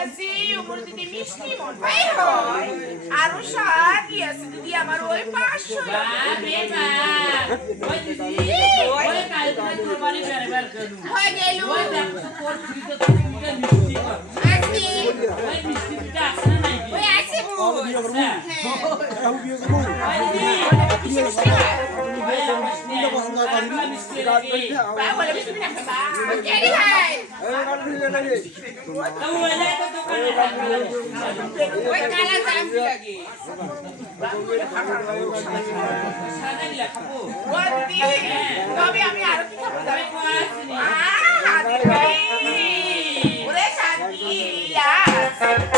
আছি উপর দিদি মিষ্টি মন ভাই হয় আরও শান্তি আছে দিদি আমার ওই পাঁচশো হয়ে গেল। ওই আছে বুঝ ভাই মিষ্টি আমি আরও কি খাব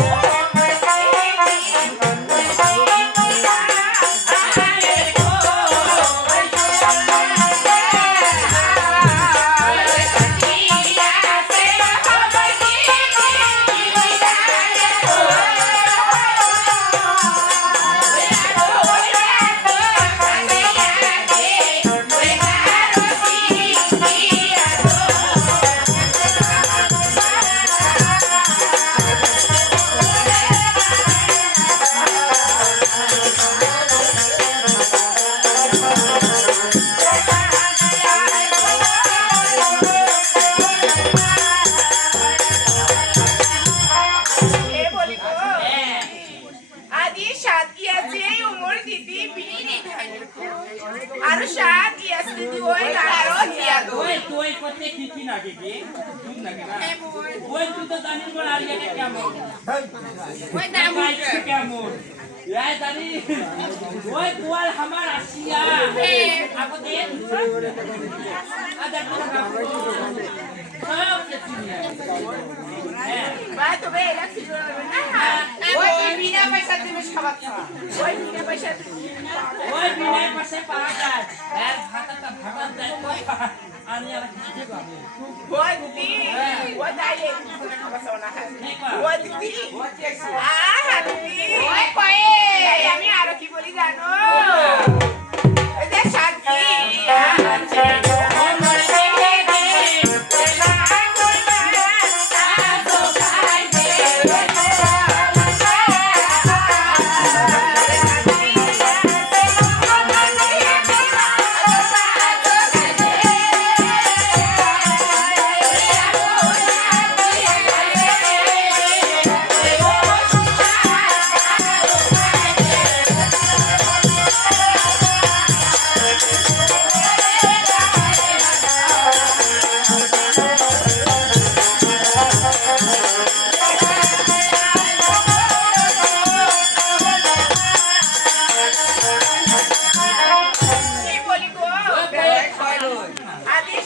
আর শান্তি আছে দিদি ওই কারও দিয়া দো ওই তুই তো জানিস বল আর এটা কেমন ওই দাম গাইছে কেমন রায় জানি ওই গোয়াল আমার আসিয়া আগো দে আদা তো কাপড় সব কিছু হ্যাঁ বা তবে এরা ছিল না ওই বিনা পয়সা দিবে সবার ওই বিনা পয়সা ওই বিনয় পাশে পাওয়া যায় এর ভাতাটা ভাতা দেয় কই আমি আর কিছু পাবো ওই দিদি ওই দাইলে খাবার না ওই দিদি ওই কয়ে আমি আরও কি বলি জানো?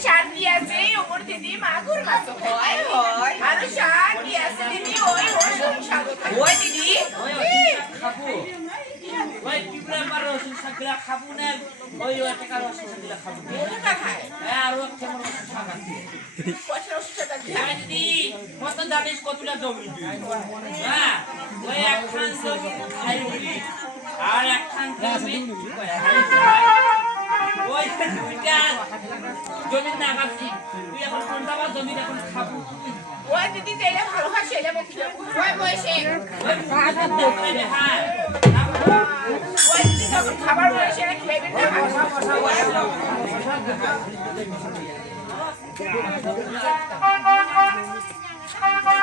শান্তি আছে উপর দিদি মাগুর মাছ হয়। হয় আর শান্তি আছে দিদি ওই রসুন শাক ওই দিদি খাব ওই পিঁপড়ে মারো শাকগুলা খাব না? ওই ওই টাকার ওষুধ শাকগুলা খাব। ওটা খায় হ্যাঁ। আর কেমন ওষুধ শাক আছে। পয়সা ওষুধ শাক আছে। দিদি কত জানিস কতটা জমি? হ্যাঁ ওই একখান জমি আর একখান জমি ওই দুইটা জমির নাম আপনি তুই এখন কোনটা আমার জমির এখন খাব ওই দিদি তাইলে ভালো হয় সেটা ওই বয়সে হ্যাঁ ওই দিদি যখন খাবার বয়সে খেয়ে না খাওয়া